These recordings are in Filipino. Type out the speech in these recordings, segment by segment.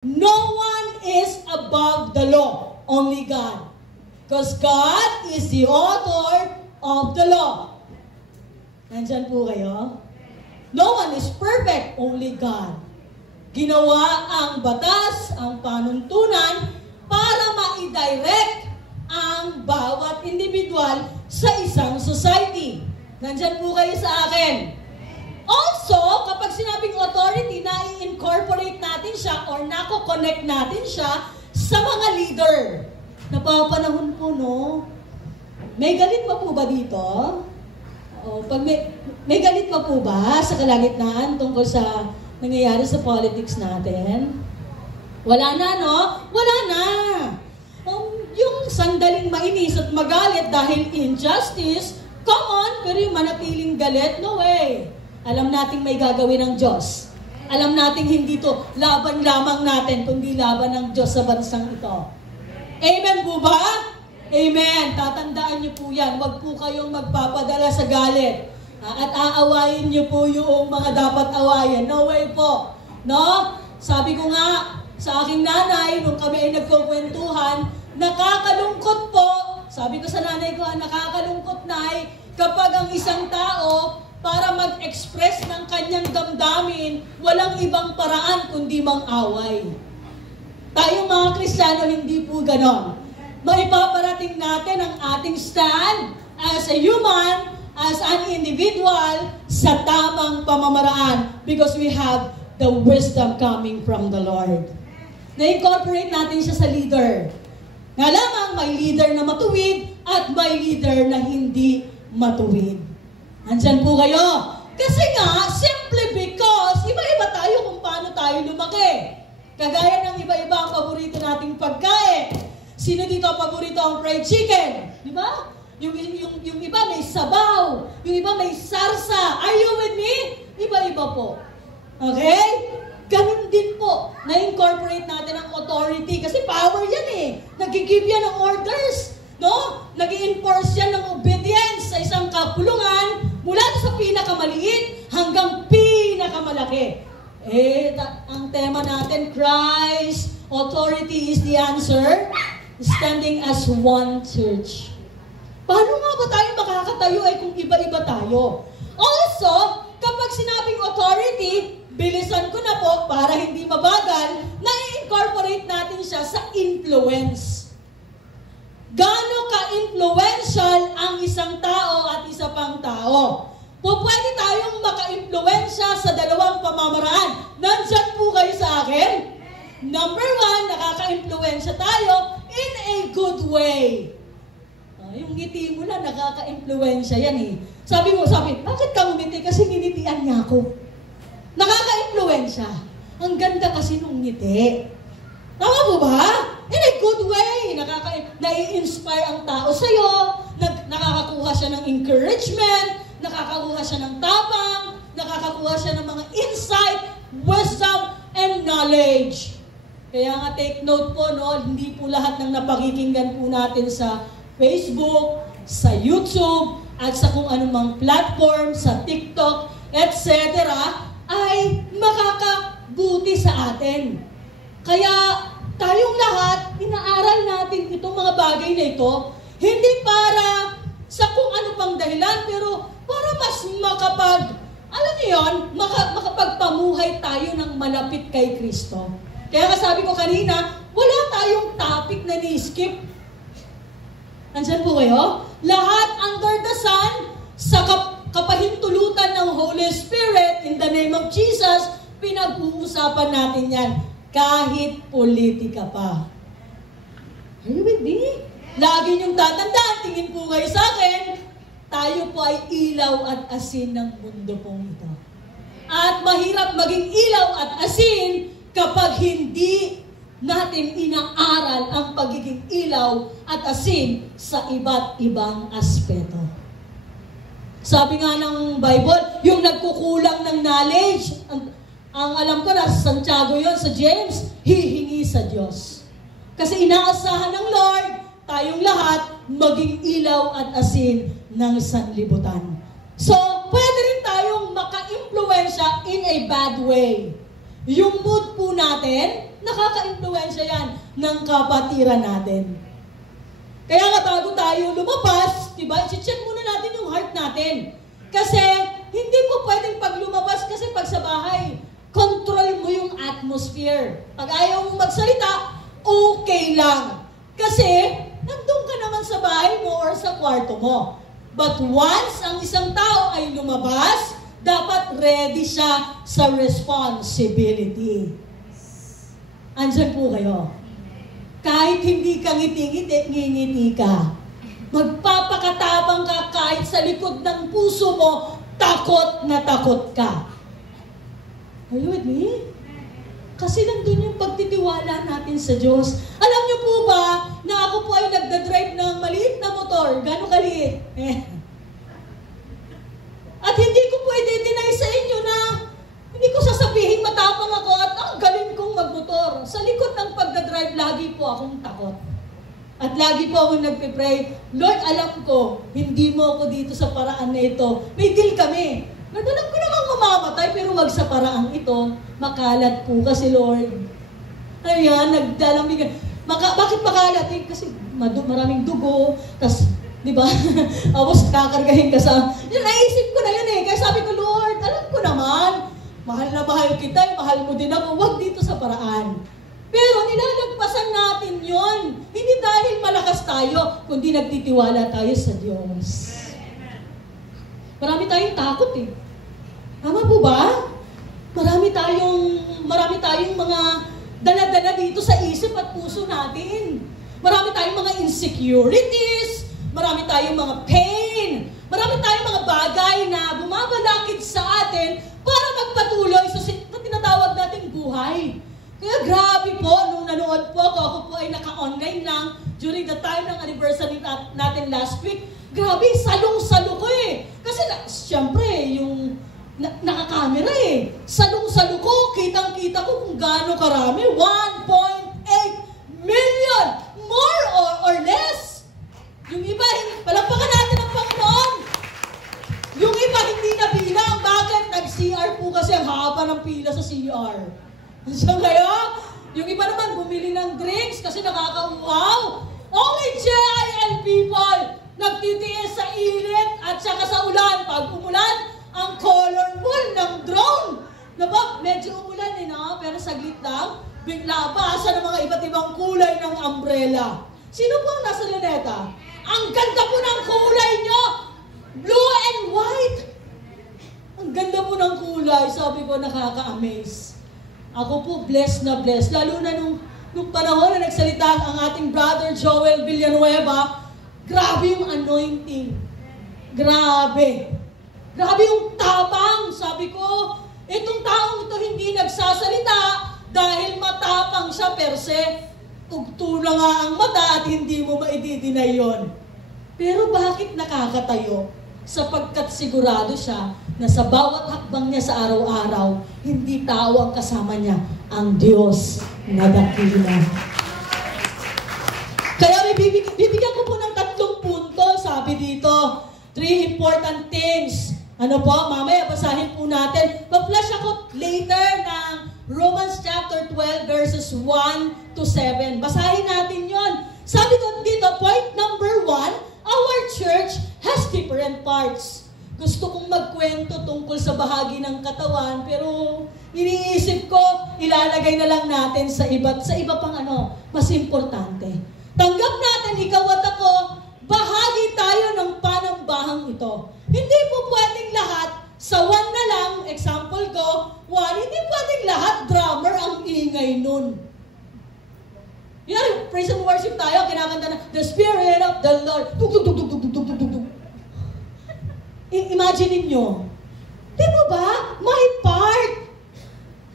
No one is above the law, only God. Because God is the author of the law. Nandyan po kayo? No one is perfect, only God. Ginawa ang batas, ang panuntunan, para ma-direct ang bawat individual sa isang society. Nandyan po kayo sa akin. Also, kapag sinabing authority, na-incorporate natin siya or nako-connect natin siya sa mga leader. Napapanahon po, no? May galit pa po ba dito? O, pag may galit pa po ba sa kalagitnaan tungkol sa nangyayari sa politics natin? Wala na, no? Wala na. Yung sandaling mainis at magalit dahil injustice, come on, pero yung manatiling galit, no way. Alam nating may gagawin ng Diyos. Alam nating hindi to laban lamang natin, kundi laban ng Diyos sa bansang ito. Amen po ba? Amen. Tatandaan niyo po yan. Huwag po kayong magpapadala sa galit. At aawayin niyo po yung mga dapat awayin. No way po. No? Sabi ko nga sa aking nanay, nung kami ay nagkukwentuhan, nakakalungkot po. Sabi ko sa nanay ko, nakakalungkot, nay, kapag ang isang tao para mag-express ng kanyang damdamin, walang ibang paraan kundi mang-away. Tayong mga Kristiyano, hindi po ganon. Maipaparating natin ang ating stand as a human, as an individual, sa tamang pamamaraan because we have the wisdom coming from the Lord. Na-incorporate natin siya sa leader. Nga lamang, may leader na matuwid at may leader na hindi matuwid. Andyan po kayo. Kasi nga, simply because iba-iba tayo kung paano tayo lumaki. Kagaya ng iba-iba ang paborito nating pagkain. Sino dito ang paborito ang fried chicken? Di ba? Yung iba may sabaw. Yung iba may sarsa. Are you with me? Iba-iba po. Okay? Ganun din po. Na-incorporate natin ang authority. Kasi power yan eh. Nag-give yan ng orders. No? Nag-enforce yan ng obedience sa isang kapulungan mula sa pinakamaliit hanggang pinakamalaki. Ang tema natin, Christ, authority is the answer, standing as one church. Paano nga ba tayo makakatayo ay kung iba-iba tayo? Also, kapag sinabing authority, bilisan ko na po para hindi mabagal, na-incorporate natin siya sa influence. Gaano ka-influential ang isang tao at isa pang tao? Pwede tayong maka-influensya sa dalawang pamamaraan. Nandyan po kayo sa akin? Number 1, nakaka-influensya tayo in a good way. Yung ngiti mo lang, nakaka-influensya yan eh. Sabi, bakit ka ngumiti? Kasi nginitian niya ako. Nakaka-influensya. Ang ganda kasi nung ngiti. Tama po ba? In a good way. Nai-inspire ang tao sa'yo. Nakakakuha siya ng encouragement. Nakakakuha siya ng tapang. Nakakakuha siya ng mga insight, wisdom, and knowledge. Kaya nga take note po, no? Hindi po lahat ng napakikinggan po natin sa Facebook, sa YouTube, at sa kung anumang platform, sa TikTok, etc. ay makakabuti sa atin. Kaya tayong lahat, inaaral natin itong mga bagay na ito, hindi para sa kung ano pang dahilan, pero para mas makapagpamuhay tayo ng malapit kay Kristo. Kaya sabi ko kanina, wala tayong topic na ni-skip. Andyan po kayo? Lahat under the sun, sa kapahintulutan ng Holy Spirit, in the name of Jesus, pinag-uusapan natin yan. Kahit politika pa. Are you with me? Lagi niyong tatandaan, tingin po kayo sa akin, tayo po ay ilaw at asin ng mundo pong ito. At mahirap maging ilaw at asin kapag hindi natin inaaral ang pagiging ilaw at asin sa iba't ibang aspeto. Sabi nga ng Bible, yung nagkukulang ng knowledge, ang alam ko na sa Santiago yon, sa James, hihingi sa Diyos. Kasi inaasahan ng Lord, tayong lahat maging ilaw at asin ng sanlibutan. So, pwede rin tayong maka-impluensya in a bad way. Yung mood po natin, nakaka-impluwensya yan ng kapatiran natin. Kaya nga bago tayo lumabas, diba, i-check muna natin yung heart natin. Kasi, hindi po pwedeng pag lumabas kasi pag sa bahay, control mo yung atmosphere. Pag ayaw mong magsalita, okay lang. Kasi, nandun ka naman sa bahay mo or sa kwarto mo. But once ang isang tao ay lumabas, dapat ready siya sa responsibility. Andyan po kayo. Kahit hindi ka ngiti-ngiti, ngingiti ka. Magpapakatabang ka kahit sa likod ng puso mo, takot na takot ka. Are you with me? Kasi nandun yung pagtitiwala natin sa Diyos. Alam niyo po ba na ako po ay nagdadrive ng maliit na motor? Gano'ng kaliit? At hindi ko po i-deny sa inyo na hindi ko sasabihin matapang ako at ang galing kong magmotor. Sa likod ng pagdadrive, lagi po akong takot. At lagi po akong nagpipray, Lord, alam ko, hindi mo ako dito sa paraan na ito. May deal kami. Lord, alam ko namang mamamatay, pero wag sa paraang ito. Makalat po kasi, Lord. Ayan, nagdalamig. Bakit makalat? Kasi maraming dugo. Tapos, di ba? Tapos kakargahin ka sa... Yun, naisip ko na yun eh. Kaya sabi ko, Lord, alam ko naman. Mahal na mahal kita, mahal mo din ako. Wag dito sa paraan. Pero nilalagpasan natin yon. Hindi dahil malakas tayo, kundi nagtitiwala tayo sa Diyos. Marami tayong takot eh. Tama po ba? Marami tayong mga dala-dala dito sa isip at puso natin. Marami tayong mga insecurities, marami tayong mga pain, marami tayong mga bagay na bumabalakid sa atin para magpatuloy sa tinatawag nating buhay. Kaya grabe po, nung nanood po ako po ay naka-online lang during the time ng anniversary natin last week. Grabe, salong-salo ko eh. Kasi siyempre, yung nakakamera eh. Salong-salo ko, kitang-kita ko kung gaano karami. 1.8 million! More or less. Yung iba, palampakan natin ang Panginoon. Yung iba, hindi na bilang. Bakit? Nag-CR po kasi ang haba ng pila sa CR. So kaya, yung iba naman bumili ng drinks kasi nakakauwaw. Only JIL people nagtitiis sa init at saka sa ulan. Pag umulan, ang colorful ng drone. Diba? Medyo umulan eh, no? Pero saglit lang, bigla basa ng mga iba't ibang kulay ng umbrella. Sino po ang nasa luneta? Ang ganda po ng kulay nyo! Blue and white! Ang ganda po ng kulay. Sabi ko, nakaka-amaze. Ako po, blessed na blessed. Lalo na nung panahon na nagsalita ang ating brother Joel Villanueva, grabe yung anointing. Grabe. Grabe yung tapang. Sabi ko, itong taong ito hindi nagsasalita dahil matapang siya per se. Tugto na nga ang mata at hindi mo maididinay yon. Pero bakit nakakatayo? Sapagkat sigurado siya na sa bawat hakbang niya sa araw-araw, hindi tao ang kasama niya, ang Diyos na dakila. Kaya bibigyan ko po ng 3 punto, sabi dito. 3 important things. Ano po, mamaya basahin po natin. Pa-flash ako later ng Romans chapter 12 verses 1 to 7. Basahin natin yon. Sabi ko dito, point number 1, our church has different parts. Gusto kong magkwento tungkol sa bahagi ng katawan, pero iniisip ko, ilalagay na lang natin sa iba pang mas importante. Tanggap natin, ikaw at ako, bahagi tayo ng panambahang ito. Hindi po pwedeng lahat, sa 1 na lang, example ko, 1, hindi pwedeng lahat drummer ang ingay nun. Yan, praise and worship tayo, kinakanta na, the Spirit of the Lord. Tug, tug, tug, tug, tug, tug, tug, tug, tug. Imagine ninyo, di ba ba? May part.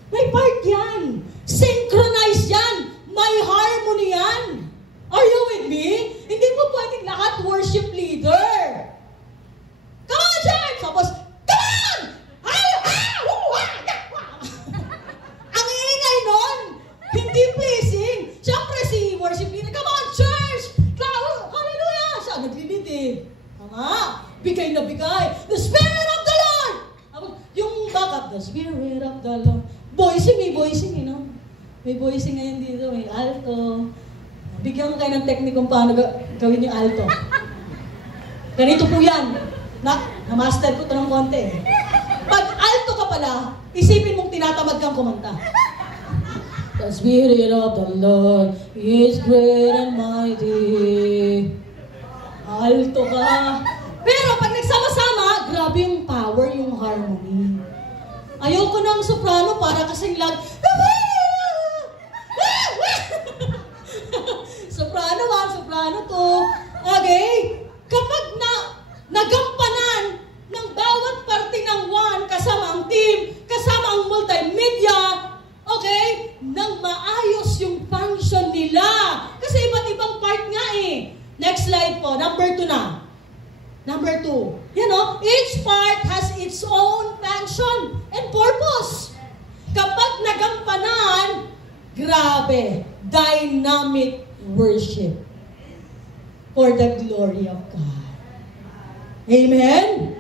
May part yan. Synchronize yan. May harmony yan. Are you with me? Hindi po pwedeng lahat worship leader. Come on, church! Tapos, come on! Ang ingay nun, hindi pleasing. Siyempre si worship leader, come on, church! Hallelujah! Siya, naglilid eh. Tama. Bigay na bigay. The Spirit of the Lord! Yung backup, the Spirit of the Lord. Voicing no? May voicing ngayon dito, may alto. Bigyan ko kayo ng technique kung paano gawin yung alto. Ganito po yan. Na-master ko ito ng konti eh. Pag alto ka pala, isipin mong tinatamad kang kumanta. The Spirit of the Lord is great and mighty. Alto ka. Pero pag nagsama-sama, grabe yung power, yung harmony. Ayoko ng soprano para kasing lag. Soprano to. Okay? Kapag nagampanan ng bawat parte ng one, kasama ang team, kasama ang multimedia, okay? Nang maayos yung function nila. Kasi iba't ibang part nga eh. Next slide po, number 2 na. Number 2. You know, each part has its own function and purpose. Kapag nagampanan, grabe, dynamic worship for the glory of God. Amen?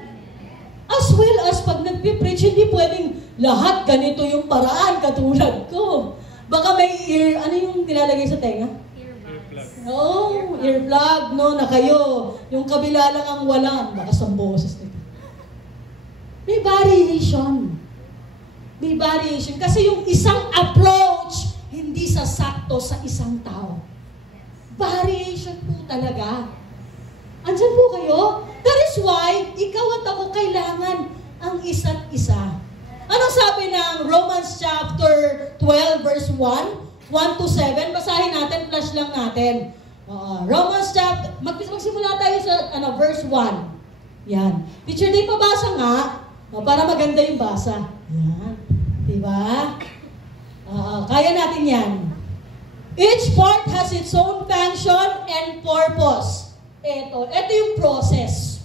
As well as pag nagpipreach, hindi pwedeng lahat ganito yung paraan katulad ko. Baka may ano yung nilalagay sa tenga? Earplug. Oh, earplug, no, na kayo. Yung kabila lang ang wala. Baka sa boses nito. May variation. May variation. Kasi yung isang approach, hindi sasakto sa isang tao. Variation po talaga. Andyan po kayo? That is why, ikaw at ako kailangan ang isa't isa. Anong sabi ng Romans chapter 12 verse 1 to 7? Basahin natin, flash lang natin. Romans chapter, magsimula tayo sa verse 1. Yan. Teacher Day, pabasa nga. Para maganda yung basa. Yan. Diba? Kaya natin yan. Each part has its own function and purpose. Ito yung process.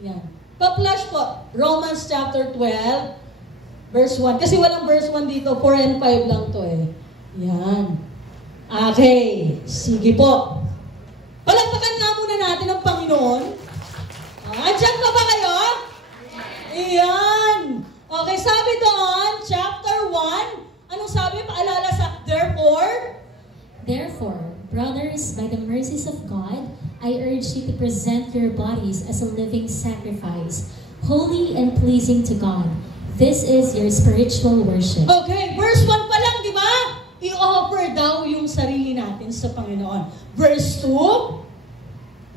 Yan. Pa-flash po, Romans chapter 12, verse 1. Kasi walang verse 1 dito, 4 and 5 lang to eh. Yan. Okay, sige po. Palagpakan nga muna natin ang Panginoon. Andyan pa ba kayo? Iyan. Okay, sabi doon, chapter 1, anong sabi? Paalala sa Therefore, brothers, by the mercies of God, I urge you to present your bodies as a living sacrifice, holy and pleasing to God. This is your spiritual worship. Okay, verse 1 pa lang, di ba? I-offer daw yung sarili natin sa Panginoon. Verse 2,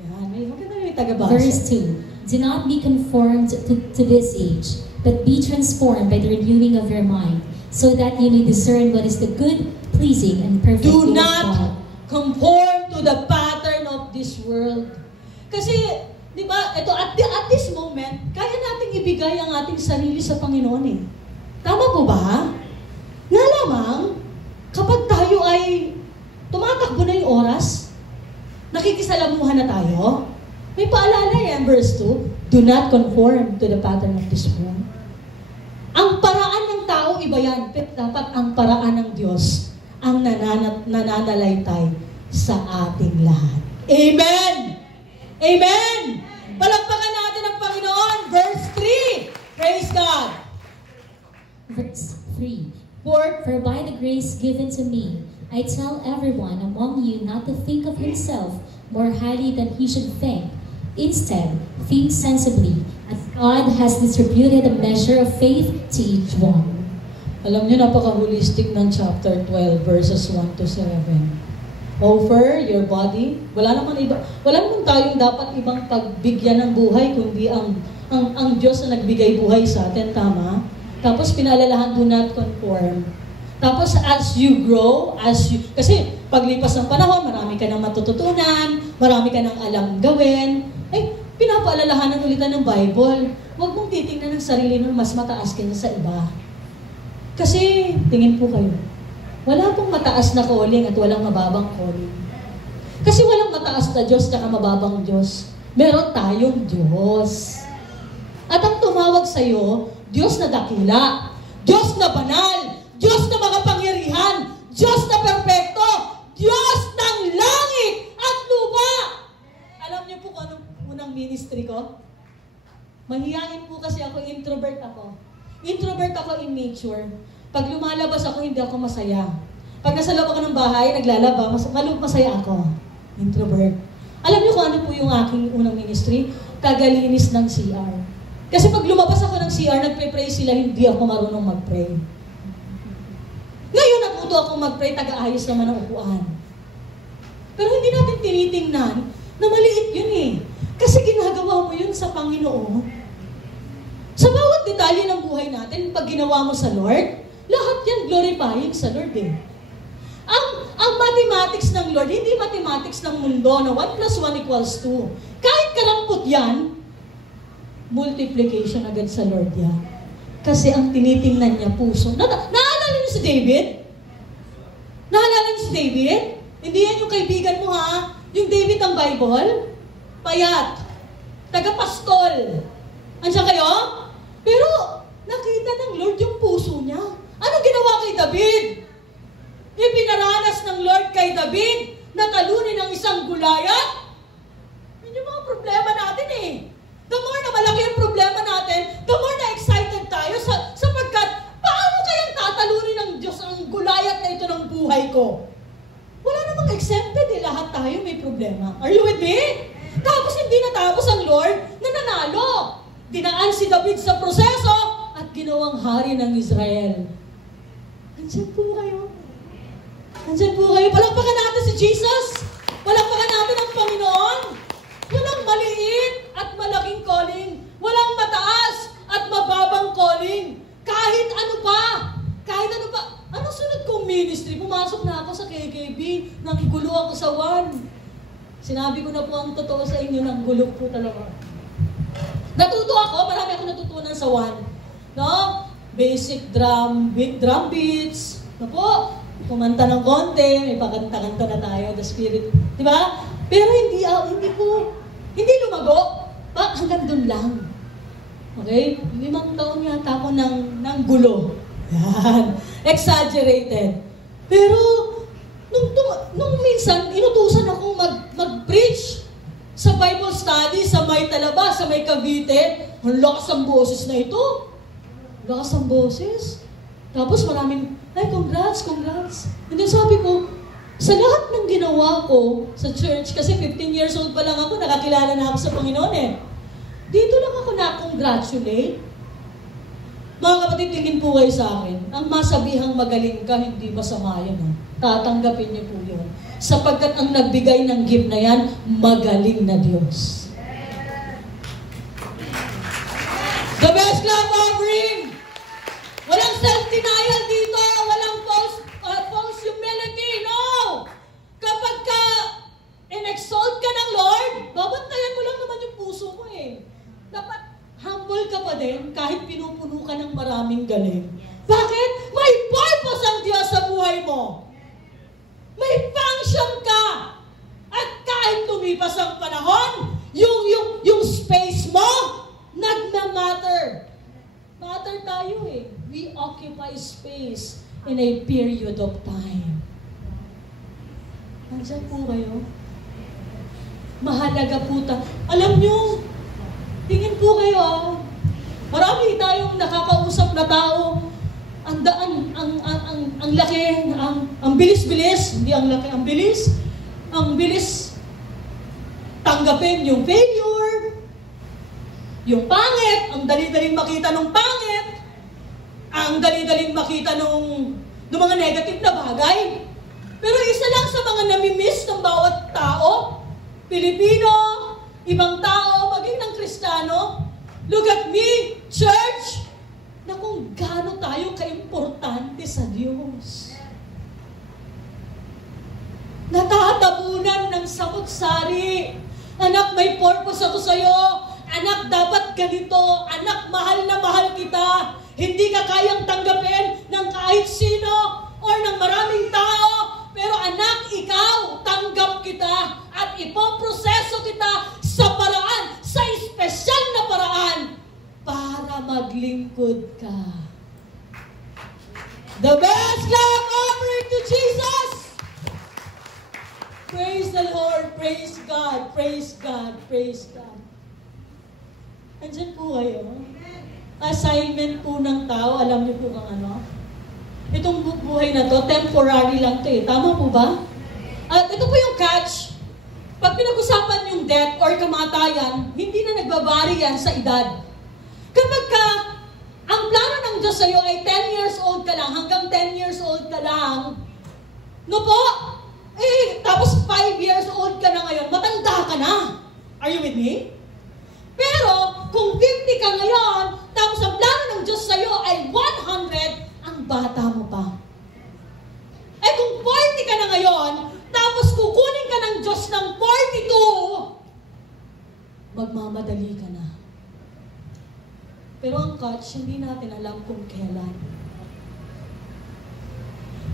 yan, maganda yung tagabasa. Verse 2, do not be conformed to this age, but be transformed by the renewing of your mind, so that you may discern what is the good, pleasing, and perfect will of God. Do not conform to the pattern of this world. Kasi, di ba, ito, at this moment, kaya nating ibigay ang ating sarili sa Panginoon eh. Tama po ba? Nga lamang, kapag tayo ay tumatakbo na yung oras, nakikisalamuhan na tayo, may paalala yan, verse 2, do not conform to the pattern of this world. Ang paraan ng tao, iba yan. Dapat ang paraan ng Diyos ang nananalaytay sa ating lahat. Amen! Amen! Palagpakan natin ang Panginoon. Verse 3. Praise God. Verse 3. For by the grace given to me, I tell everyone among you not to think of himself more highly than he should think. Instead, think sensibly, as God has distributed a measure of faith to each one. Alam niyo, napaka-holistic ng chapter 12, verses 1 to 7. Offer your body. Wala naman tayong dapat ibang pagbigyan ng buhay, kundi ang Diyos na nagbigay buhay sa atin, tama? Tapos pinaalalahan, do not conform. Tapos as you grow, kasi paglipas ng panahon, marami ka nang matututunan, marami ka nang alam gawin, pinapaalalahanan ulitan ng Bible. Huwag mong titingnan ng sarili nun mas mataas ka sa iba. Kasi, tingin po kayo, wala pong mataas na calling at walang mababang calling. Kasi walang mataas na Diyos at mababang Diyos. Meron tayong Diyos. At ang tumawag sa'yo, Diyos na dakila, Diyos na banal, Diyos na makapangyarihan, Diyos na perpekto, Diyos ng langit at lupa. Alam niyo po kung anong unang ministry ko? Mahihain po kasi ako, introvert ako. Introvert ako in nature. Pag lumalabas ako, hindi ako masaya. Pag nasa loob ako ng bahay, naglalaba, masaya ako. Introvert. Alam niyo kung ano po yung aking unang ministry? Tagalinis ng CR. Kasi pag lumabas ako ng CR, nagpe-pray sila, hindi ako marunong mag-pray. Ngayon, natuto akong mag-pray, taga-ayos naman ang upuan. Pero hindi natin tinitingnan na maliit yun eh. Kasi ginagawa mo yun sa Panginoon. Sa bawat detalye ng buhay natin, pag ginawa mo sa Lord, lahat yan glorifying sa Lord eh. Ang mathematics ng Lord, hindi mathematics ng mundo na 1 plus 1 equals 2. Kahit karampot yan, multiplication agad sa Lord yan. Kasi ang tinitingnan niya puso. Naalala niyo si David? Naalala niyo si David? Hindi yan yung kaibigan mo ha. Yung David ang Bible, payat, taga-pastol. Andiyan kayo? Pero nakita ng Lord yung puso niya. Anong ginawa kay David? Ipinaranas ng Lord kay David na talunin ang isang Goliath. Yun yung mga problema natin eh. The more na malaki yung problema natin, the more na excited tayo sapagkat paano kayang tatalunin ng Diyos ang Goliath na ito ng buhay ko? Wala namang exempted eh. Lahat tayo may problema. Are you with me? Tapos hindi natapos ang Lord na nanalo. Dinaan si David sa proseso at ginawang hari ng Israel. Andiyan po kayo. Andiyan po kayo. Palakpakan natin si Jesus. Palakpakan natin ang Panginoon. Walang maliit at malaking calling. Walang mataas at mababang calling. Kahit ano pa. Kahit ano pa. Anong sunod kong ministry? Pumasok na ako sa KKB. Nanggulo ako sa one. Sinabi ko na po ang totoo sa inyo, nanggulo po talaga. Natuto ako. Marami ako natutunan sa one. No? Basic drum beats. No po? Kumanta ng konti, may pakanta-kanta na tayo, the spirit. Diba? Pero hindi lumago. Hanggang dun lang. Okay? 5 taon yata ako ng gulo. Yan. Exaggerated. Pero, nung minsan, inutusan akong mag-preach sa Bible study, sa May Talaba, sa May Cavite. Ang lakas ang boses na ito. Lakas ang boses. Tapos maraming, ay, congrats. And then sabi ko, sa lahat ng ginawa ko sa church, kasi 15 years old pa lang ako, nakakilala na ako sa Panginoon eh. Dito lang ako na-congratulate. Mga kapatid, tingin po kayo sa akin, ang masabihang magaling ka, hindi masama yan. Tatanggapin niyo po yun. Sapagkat ang nagbigay ng gift na yan, magaling na Diyos. The best clap offering! Walang self-denial dito, walang false humility, no! Kapag ka in-exalt ka ng Lord, babantayan mo lang naman yung puso mo eh. Dapat humble ka pa din kahit pinupuno ka ng maraming galing. Bakit? May purpose ang Diyos sa buhay mo. May function ka. At kahit lumipas ang panahon, yung space mo, nagmamatter. Matter tayo eh. We occupy space in a period of time. Nandiyan po kayo? Mahalaga po alam nyo, tingin po kayo, marami tayong nakakausap na tao, ang laki, ang bilis-bilis, hindi ang laki, ang bilis tanggapin yung failure, yung pangit, ang dali-daling makita ng pangit, ang dali-daling makita ng mga negative na bagay. Pero isa lang sa mga namimiss ng bawat tao, Pilipino, ibang tao, maging ng Kristiyano, look at me, church, na kung gaano tayo kaimportante sa Diyos. Natatabunan ng samot-sari. Anak, may purpose ako sa'yo. Anak, dapat ganito. Anak, mahal na mahal kita. Hindi ka kayang tanggapin ng kahit sino or ng maraming tao. Pero anak, ikaw, tanggap kita at ipoproseso kita sa paraan, sa espesyal na paraan para maglingkod ka. The best love offering to Jesus! Praise the Lord, praise God, praise God, praise God. Andyan po kayo. Assignment po ng tao, alam niyo po kung ano? Itong buhay na to, temporary lang to eh. Tama po ba? At ito po yung catch. Pag pinag-usapan yung death or kamatayan, hindi na nagbabari yan sa edad. Kapag ang plano ng Diyos sa'yo ay 10 years old ka lang, hanggang 10 years old ka lang, no po? Tapos 5 years old ka na ngayon, matanda ka na. Are you with me? Pero, kung 50 ka ngayon, tapos ang plano ng Diyos sa'yo ay 100, ang bata mo pa. Kung 40 ka na ngayon, tapos kukunin ka ng Diyos ng 42, magmamadali ka na. Pero ang catch, hindi natin alam kung kailan.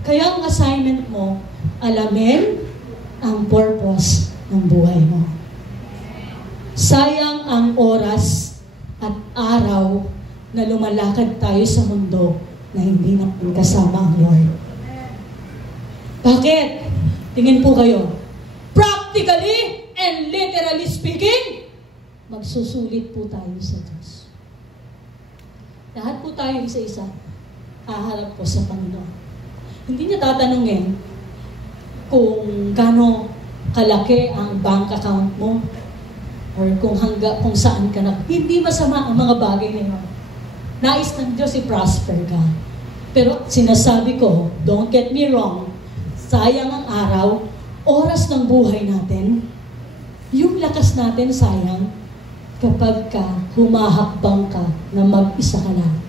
Kaya ang assignment mo, alamin ang purpose ng buhay mo. Sayang ang oras at araw na lumalakad tayo sa mundo na hindi natin kasama ang Lord. Bakit? Tingin po kayo. Practically and literally speaking, magsusulit po tayo sa Diyos. Lahat po tayo isa-isa, haharap po sa Panginoon. Hindi niya tatanungin kung gaano kalaki ang bank account mo or kung saan ka na. Hindi masama ang mga bagay na yun. Nais ng Diyos i-prosper ka. Pero sinasabi ko, don't get me wrong, sayang ang araw, oras ng buhay natin, yung lakas natin sayang kapag humahakbang ka na mag-isa ka lang.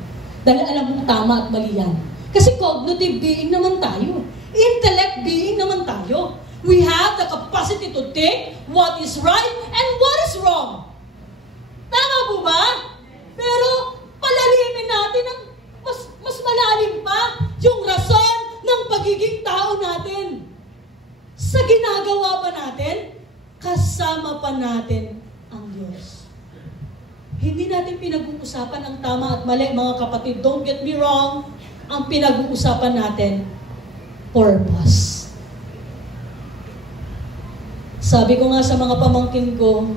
Dahil alam mong tama at mali yan. Kasi cognitive being naman tayo. Intellect being naman tayo. We have the capacity to think what is right and what is wrong. Tama po ba? Pero palalimin natin ang mas malalim pa yung rason ng pagiging tao natin. Sa ginagawa pa natin, kasama pa natin ang Diyos. Hindi natin pinag-uusapan ang tama at mali, mga kapatid. Don't get me wrong. Ang pinag-uusapan natin, purpose. Sabi ko nga sa mga pamangkin ko,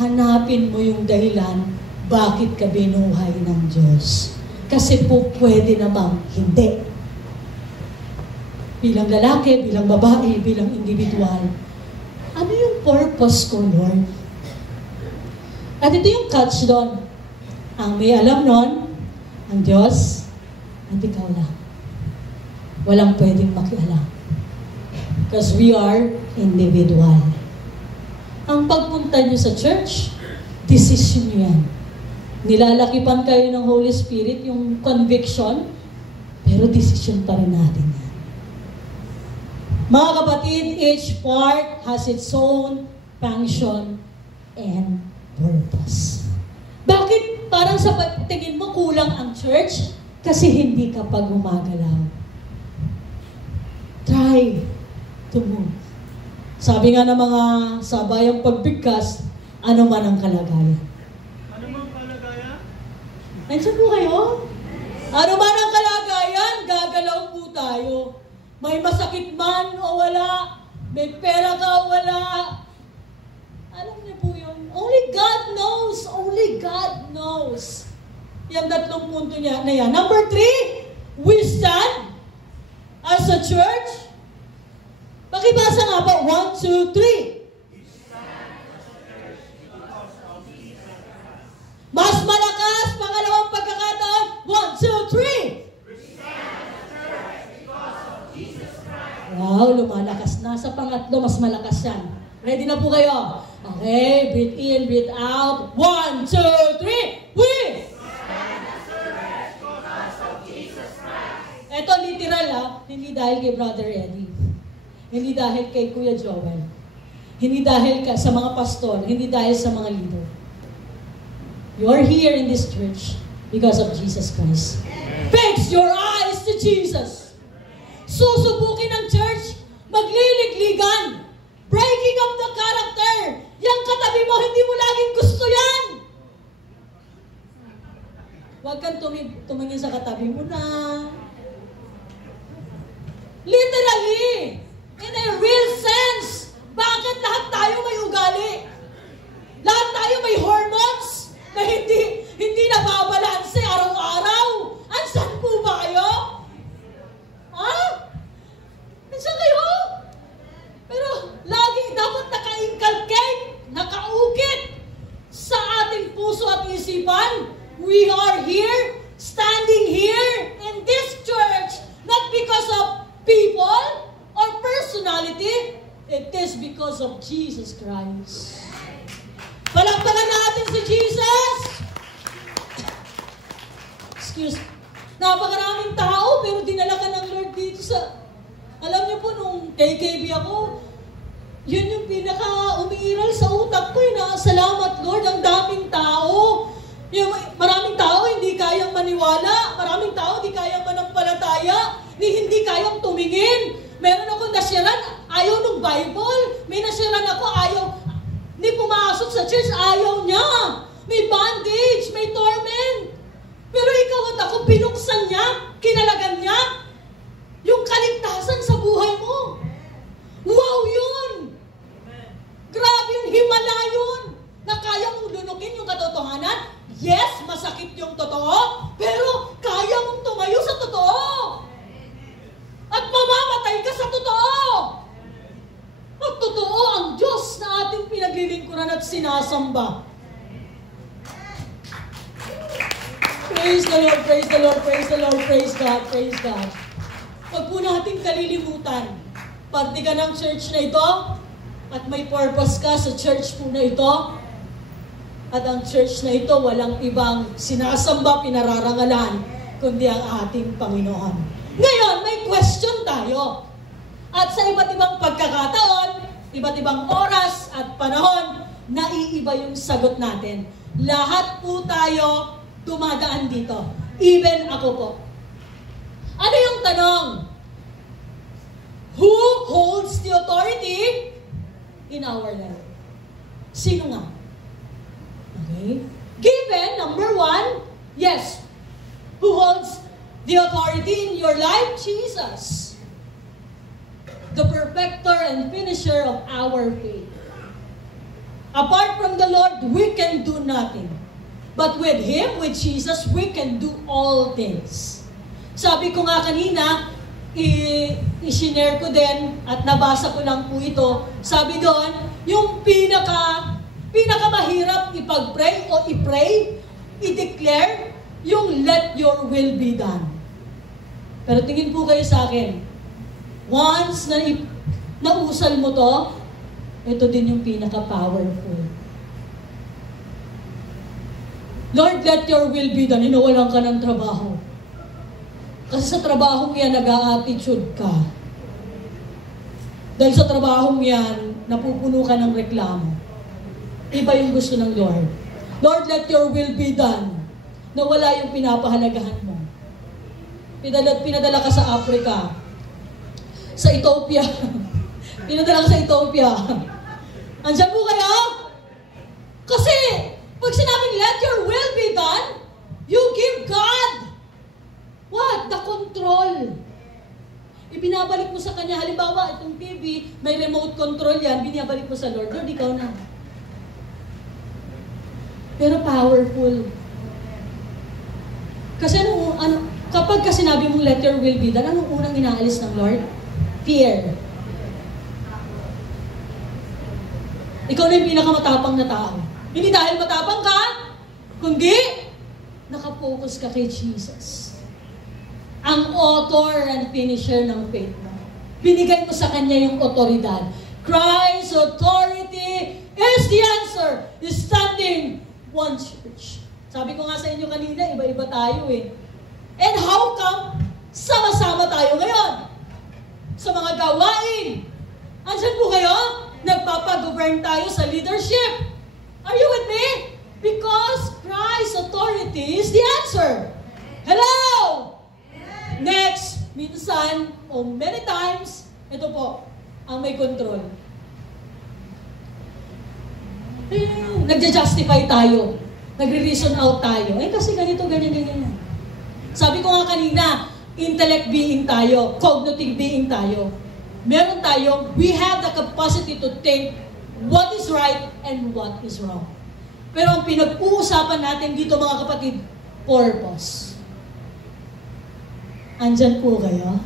hanapin mo yung dahilan bakit ka binuhay ng Diyos. Kasi po pwede namang hindi. Bilang lalaki, bilang babae, bilang individual. Ano yung purpose ko, Lord? At ito yung catch doon. Ang may alam nun, ang Diyos, at ikaw lang. Walang pwedeng makialam. Because we are individual. Ang pagpunta nyo sa church, decision nyo yan. Nilalakipan kayo ng Holy Spirit, yung conviction, pero decision pa rin natin yan. Mga kapatid, each part has its own function and purpose. Bakit parang sa tingin mo kulang ang church? Kasi hindi ka pa gumagalaw. Try to move. Sabi nga ng mga sabayang pagbigkas, ano man ang kalagayan. Ano man kalagayan? Nandiyan po kayo? Ano man ang kalagayan, gagalaw po tayo. May masakit man o wala, may pera ka o wala. Alam niyo po yun. Only God knows. Only God knows. Yung 3 punto niya na yan. Number 3, we stand as a church. Pakibasa nga po. 1, 2, 3. Mas malakas, pangalawang pagkakataon. 1, 2, 3. Wow, lumalakas na. Sa pangatlo, mas malakas yan. Ready na po kayo? Okay, breathe in, breathe out. 1, 2, 3. We! Ito literal hindi dahil kay Brother Eddie. Hindi dahil kay Kuya Joel. Hindi dahil sa mga pastor. Hindi dahil sa mga leader. You are here in this church because of Jesus Christ. Fix your eyes to Jesus. Susubukin ng church, magligligan, breaking of the character. Yang katabi mo, hindi mo laging gusto yan. Huwag kang tumingin sa katabi mo na. Literally, in a real sense, bakit lahat tayo may ugali? Lahat tayo may hormones na hindi nababalanse araw-araw. Ansan po ba kayo? because of Jesus Christ. Palakpakan natin si Jesus! Excuse me. Napakaraming tao, pero dinala ka ng Lord dito sa... Alam niyo po, nung KKB ako, yun yung pinaka-umiiral sa utak ko. Salamat Lord, ang daming tao. Yung maraming tao hindi kayang maniwala. Maraming tao hindi kayang manampalataya. Hindi kayang tumingin. Meron akong nasyaran, ayaw ng Bible. May nasyaran ako, ayaw. Hindi pumasok sa church, ayaw niya. May bondage, may torment. Pero ikaw at ako, binuksan niya, kinalagan niya, yung kaligtasan sa buhay mo. Wow yun! Grabe yun, himala yun, na kaya mong lunukin yung katotohanan. Yes, masakit yung totoo, pero kaya mong tumayo sa totoo. At mamamatay ka sa totoo. At totoo ang Diyos na ating pinaglilingkuran at sinasamba. Praise the Lord, praise the Lord, praise the Lord, praise God, praise God. Huwag po natin kalilimutan, parte ka ng church na ito, at may purpose ka sa church po na ito, at ang church na ito walang ibang sinasamba, pinararangalan, kundi ang ating Panginoon. Ngayon, may question tayo. At sa iba't ibang pagkakataon, iba't ibang oras at panahon, naiiba yung sagot natin. Lahat po tayo dumadaan dito. Even ako po. Ano yung tanong? Who holds the authority in our life? Sino nga? Okay. Given, number 1, yes. Who holds the authority in your life? Jesus. The perfecter and finisher of our faith. Apart from the Lord, we can do nothing. But with Him, with Jesus, we can do all things. Sabi ko nga kanina, i-share ko din at nabasa ko lang po ito. Sabi doon, yung pinakamahirap ipag-pray o i-pray, i-declare, yung let your will be done. Pero tingin po kayo sa akin, once na nausal mo to, ito din yung pinaka-powerful. Lord, let your will be done. Inawalan ka ng trabaho. Kasi sa trabahong yan, nag-a-attitude ka. Dahil sa trabahong yan, napupuno ka ng reklamo. Iba yung gusto ng Lord. Lord, let your will be done. Nawala yung pinapahalagahan mo. Pinadala ka sa Africa. Sa Ethiopia. Pinadala ka sa Ethiopia. Andiyan po kayo? Kasi, pag sinabing let your will be done, you give God what? The control. Ibinabalik mo sa Kanya. Halimbawa, itong TV, may remote control yan, binabalik mo sa Lord. Lord, ikaw na. Pero powerful. Kasi kapag sinabi mong let your will be done, anong unang inaalis ng Lord? Fear. Ikaw na yung pinakamatapang na tao. Hindi dahil matapang ka, kundi nakafocus ka kay Jesus. Ang author and finisher ng faith mo. Binigay mo sa Kanya yung otoridad. Christ's authority is the answer. Is standing one church. Sabi ko nga sa inyo kanina, iba-iba tayo eh. And how come sama-sama tayo ngayon? Sa mga gawain. Andiyan po kayo? Nagpapagovern tayo sa leadership. Are you with me? Because Christ's authority is the answer. Hello! Next, minsan, o many times, ito po, ang may control. Nagja-justify tayo. Nagre-reason out tayo. Kasi ganito, ganyan. Sabi ko nga kanina, intellect being tayo, cognitive being tayo. Meron tayo, we have the capacity to think what is right and what is wrong. Pero ang pinag-uusapan natin dito mga kapatid, purpose. Andyan po kayo?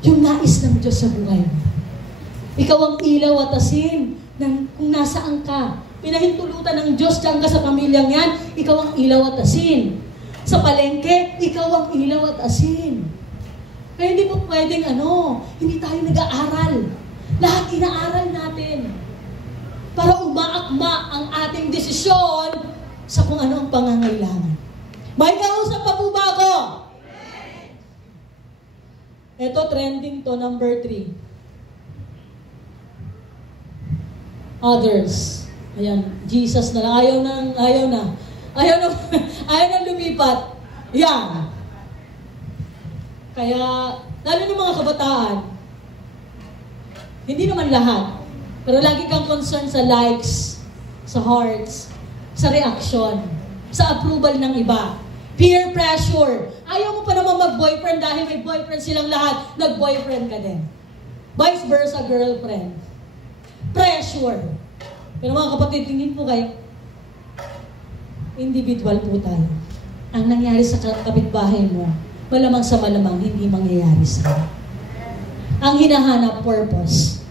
Yung nais ng Diyos sa buhay mo. Ikaw ang ilaw at asin ng kung nasaan ka. Pinahintulutan ng Diyos dyan ka sa pamilyang yan, ikaw ang ilaw at asin. Sa palengke, ikaw ang ilaw at asin. Kaya hindi po pwedeng hindi tayo nag-aaral. Lahat inaaral natin. desisyon sa kung ano ang pangangailangan. May kausap pa po ba ako? Ito, trending to, number 3. Others. Ayan, Jesus na lang. Ayaw na lumipat. Yan. Kaya, lalo ng mga kabataan, hindi naman lahat, pero lagi kang concerned sa likes, sa hearts, sa reaction, sa approval ng iba. Peer pressure. Ayaw mo pa naman mag-boyfriend dahil may boyfriend silang lahat, nag-boyfriend ka din. Vice versa, girlfriend. Pressure. Pero mga kapatid, tingin po kayo, individual po tayo. Ang nangyari sa kapitbahay mo, malamang sa malamang, hindi mangyayari sa iyo. Ang hinahanap, purpose.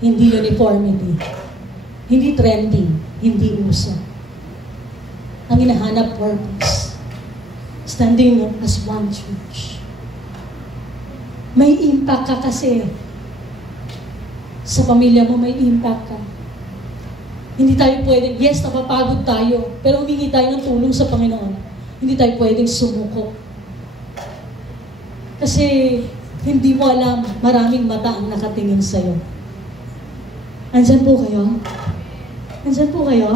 Hindi uniformity. Hindi trending. Hindi uso. Ang hinahanap, purpose. Standing as one church. May impact ka kasi. Sa pamilya mo, may impact ka. Hindi tayo pwedeng, yes, napapagod tayo, pero humingi tayo ng tulong sa Panginoon. Hindi tayo pwedeng sumuko. Kasi hindi mo alam, maraming mata ang nakatingin sa'yo. Andyan po kayo? Andyan po kayo?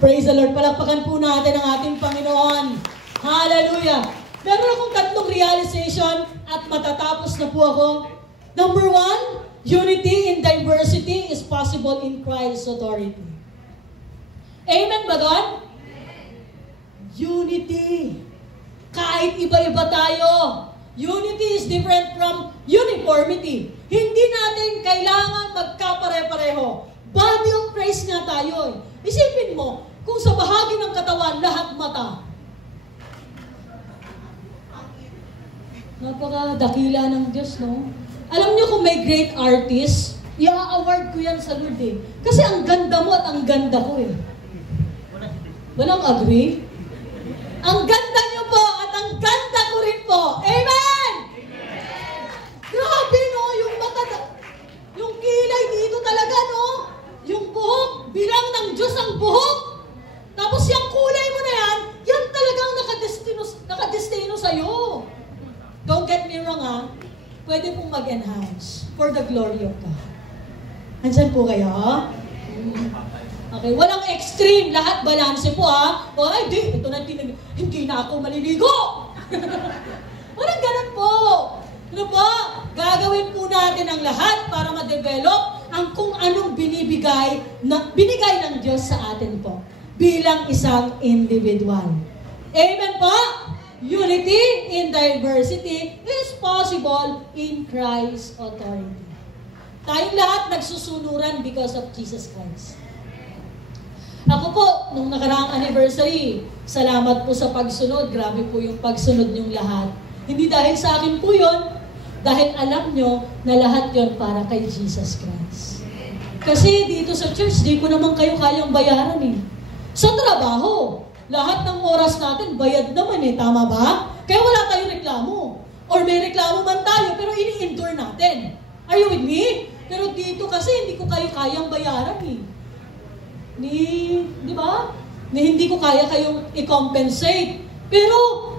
Praise the Lord. Palakpakan po natin ang ating Panginoon. Hallelujah. Meron akong 3 realization at matatapos na po ako. Number 1, unity in diversity is possible in Christ's authority. Amen ba doon? Unity. Kahit iba-iba tayo. Unity is different from uniformity. Hindi natin kailangan magkapare-pareho. Body of Christ nga tayo. Isipin mo, kung sa bahagi ng katawan, lahat mata. Napakadakila ng Diyos, no? Alam niyo kung may great artist, i-award ko yan sa Lord eh. Kasi ang ganda mo at ang ganda ko eh. Walang agree? Ang ganda niyo po at ang ganda ko rin po. Amen! Grabe no, yung mata, yung kilay dito talaga no. Yung buhok, bilang ng Diyos ang buhok. Tapos yung kulay mo na yan talagang nakadestino sa'yo. Don't get me wrong ha. Pwede pong mag-enhance for the glory of God. Andyan po kayo? Okay, walang extreme. Lahat balanse po ha. O ay, ito na, hindi na ako maliligo. Walang ganun po. Ano po? Gagawin po natin ang lahat para ma-develop ang kung anong binigay ng Diyos sa atin po. Bilang isang individual. Amen po? Unity in diversity is possible in Christ's authority. Tayong lahat nagsusunuran because of Jesus Christ. Ako po, nung nakaraang anniversary, salamat po sa pagsunod. Grabe po yung pagsunod niyong lahat. Hindi dahil sa akin po yun, dahil alam nyo na lahat yon para kay Jesus Christ. Kasi dito sa church, di ko naman kayo kayang bayaran eh. Sa trabaho, lahat ng oras natin, bayad naman eh. Tama ba? Kaya wala tayong reklamo. Or may reklamo man tayo, pero ini-endure natin. Are you with me? Pero dito kasi, hindi ko kayo kayang bayaran eh. Di ba? Hindi ko kaya kayong i-compensate. Pero,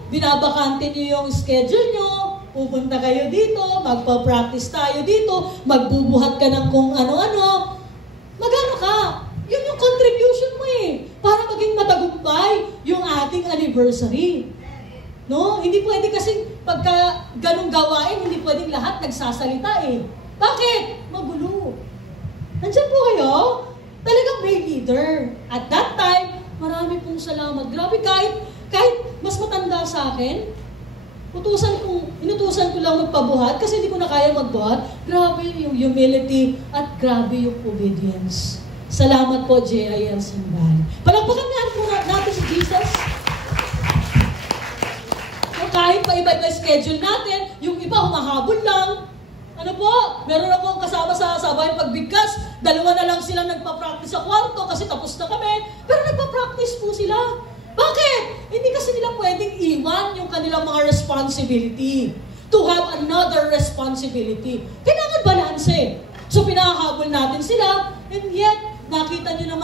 binabakante niyo yung schedule nyo, pupunta kayo dito, magpa-practice tayo dito, magbubuhat ka ng kung ano-ano. Magano ka? Yun yung contribution mo eh. Para maging matagumpay yung ating anniversary. No? Hindi pwede kasi pagka ganong gawain, hindi pwedeng lahat nagsasalita eh. Bakit? Magulo. Nandiyan po kayo? Talagang may leader. At that time, marami pong salamat. Grabe, kahit mas matanda sa akin, inutusan ko lang magpabuhat kasi hindi ko na kaya magbuhat. Grabe yung humility at grabe yung obedience. Salamat po, JIL Simbal. Palagpakan nga po natin si Jesus. So, kahit pa iba-iba schedule natin, yung iba humahabol lang. Ano po? Meron akong kasama sa sabayan pagbigkas. 2 na lang silang nagpa-practice sa kwarto kasi tapos na kami. Pero nagpa-practice po sila. Bakit? Hindi kasi nila pwedeng iwan yung kanilang mga responsibility to have another responsibility. Kailangan balanse. So pinahabol natin sila, and yet, nakita niyo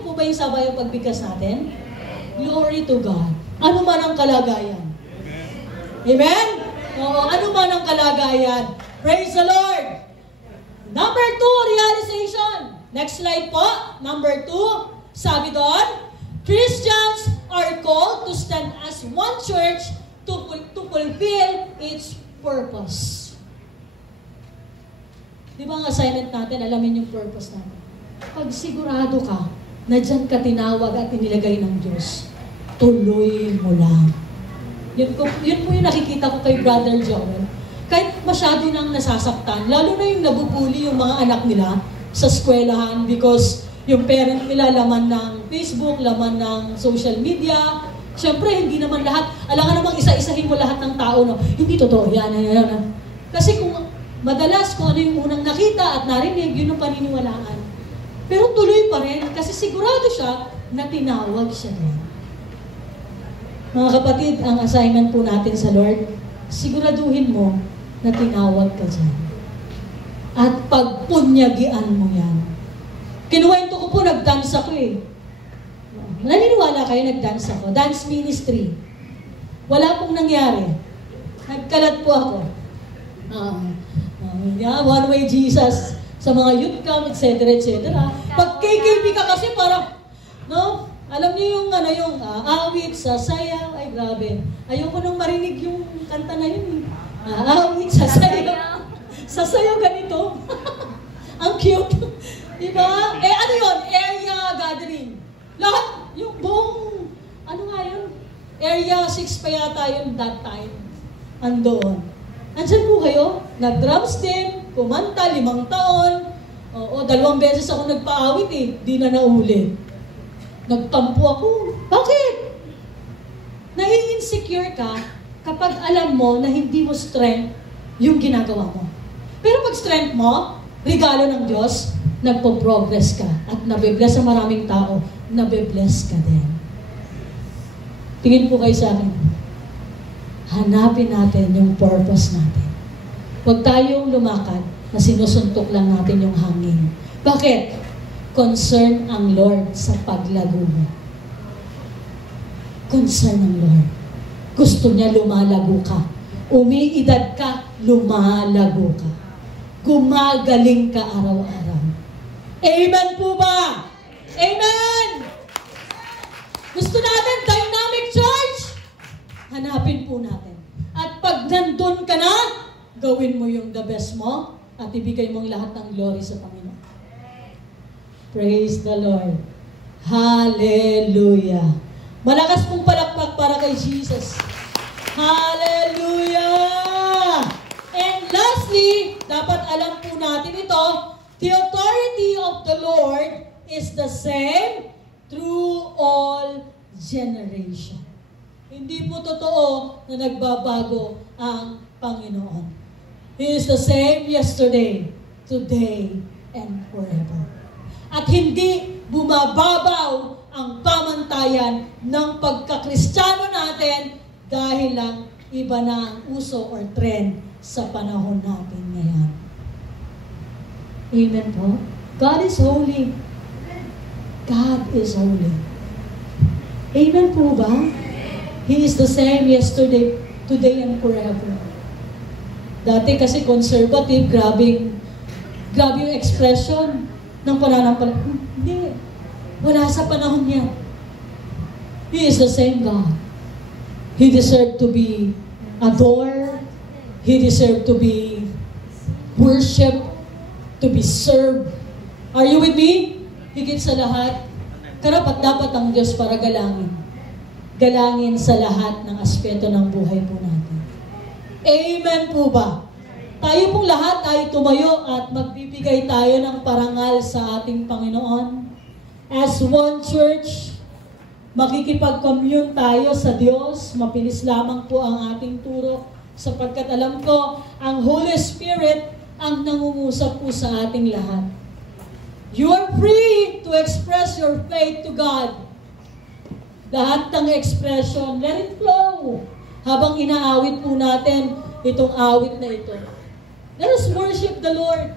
po ba yung sabayang pagbigkas natin? Glory to God. Ano man ang kalagayan. Amen? Oo, ano man ang kalagayan. Praise the Lord. Number 2, realization. Next slide po. Number 2, sabi doon, Christians are called to stand as one church to fulfill its purpose. Di ba ang assignment natin, alamin yung purpose natin? Pag sigurado ka na dyan ka tinawag at inilagay ng Diyos, tuloy mo lang. Yun po yung nakikita ko kay Brother Joel. Kahit masyado nang nasasaktan, lalo na yung nabubuli yung mga anak nila sa eskwelahan because yung parent nila laman ng Facebook, laman ng social media. Siyempre, hindi naman lahat, alam nga namang isa-isahin mo lahat ng tao, no? Hindi totoo, yan. Kasi kung madalas kung ano yung unang nakita at narinig, yun ang paniniwalaan. Pero tuloy pa rin kasi sigurado siya na tinawag siya din. Mga kapatid, ang assignment po natin sa Lord, siguraduhin mo na tinawag ka dyan. At pagpunyagian mo yan. Kinuwento ko po, nag-dance ako eh. Naniniwala kayo, nag-dance ako. Dance ministry. Wala pong nangyari. Nagkalat po ako. One Way Jesus sa mga youth camp, etc. etc. Pag KKB ka kasi parang, no? Alam niyo yung awit, sasayaw, ay grabe. Ayoko nang marinig yung kanta na yun. Awit, sasayaw. Sasayaw ganito. Ang cute. Diba? Ano yun? Area gathering. Lahat, yung buong, ano nga yun? Area 6 pa yata yun that time. Andoon. Andyan po kayo? Nag-drums din, kumanta, 5 taon. Oo, 2 beses ako nagpaawit eh. Di na nauli. Nagtampo ako. Bakit? Nai-insecure ka kapag alam mo na hindi mo strength yung ginagawa mo. Pero pag strength mo, regalo ng Diyos, nagpo-progress ka at nabibless sa maraming tao, nabibless ka din. Tingin po kayo sa akin. Hanapin natin yung purpose natin. Huwag tayong lumakad na sinusuntok lang natin yung hangin. Bakit? Concern ang Lord sa paglago mo. Concern ang Lord. Gusto niya lumalago ka. Umiidad ka, lumalago ka. Gumagaling ka araw-araw. Amen po ba? Amen! Gusto natin dynamic church? Hanapin po natin. At pag nandun ka na, gawin mo yung the best mo at ibigay mong lahat ng glory sa Panginoon. Praise the Lord. Hallelujah. Malakas pong palakpak para kay Jesus. Hallelujah! And lastly, dapat alam po natin ito, the authority of the Lord is the same through all generation. Hindi po totoo na nagbabago ang Panginoon. He is the same yesterday, today, and forever. At hindi bumababaw ang pamantayan ng pagkakristyano natin dahil lang iba na ang uso or trend sa panahon natin ngayon. Amen po? God is holy. God is holy. Amen po ba? He is the same yesterday, today, and forever. Dati kasi conservative, grabe yung expression ng pananampalataya. Hindi. Wala sa panahon niya. He is the same God. He deserved to be adored. He deserved to be worshipped, to be served. Are you with me? Higit sa lahat, karapat-dapat ang Diyos para galangin. Galangin sa lahat ng aspeto ng buhay po natin. Amen po ba? Tayo pong lahat ay tumayo at magbibigay tayo ng parangal sa ating Panginoon. As one church, makikipag-commune tayo sa Diyos. Mapilis lamang po ang ating turo sapagkat alam ko, ang Holy Spirit ang nangungusap po sa ating lahat. You are free to express your faith to God. Lahat ng expression, let it flow. Habang inaawit po natin itong awit na ito. Let us worship the Lord.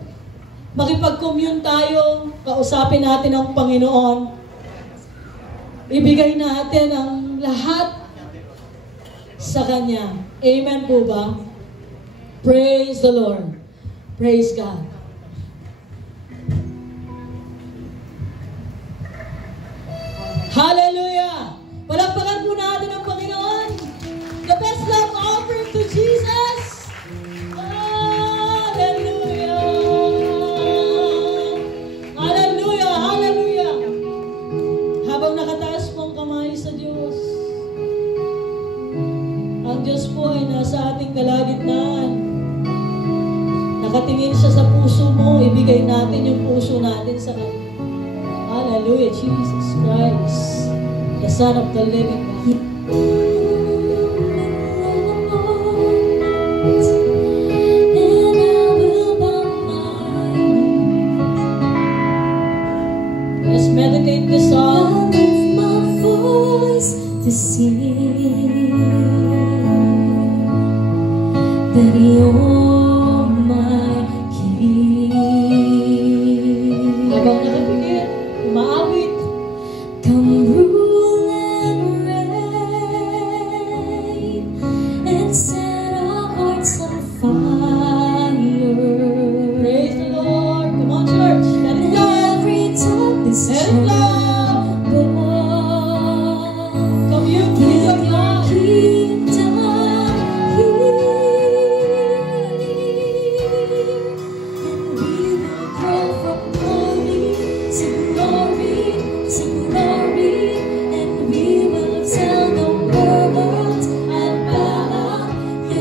makipag-commune tayo, kausapin natin ang Panginoon. Ibigay natin ang lahat sa Kanya. Amen po ba? Praise the Lord. Praise God. Hallelujah! Palakpakan po natin ang Panginoon. The best love offering to Jesus. Hallelujah! Hallelujah! Hallelujah! Habang nakataas po ang kamay sa Diyos, ang Diyos po ay nasa ating kalagitnaan. Nakatingin siya sa puso mo, ibigay natin yung puso natin sa Kanya. Hallelujah, Jesus Christ, the Son of the living God. Let's meditate this song. I lift my voice to sing that you're my King. Habang nakapikit, umaawit. Come rule and reign and set our hearts on fire. Praise the Lord. Come on, church. Let it go. Every darkness Let it go. Commune with your God.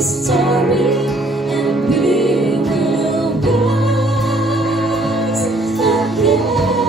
Story, and we will rise again.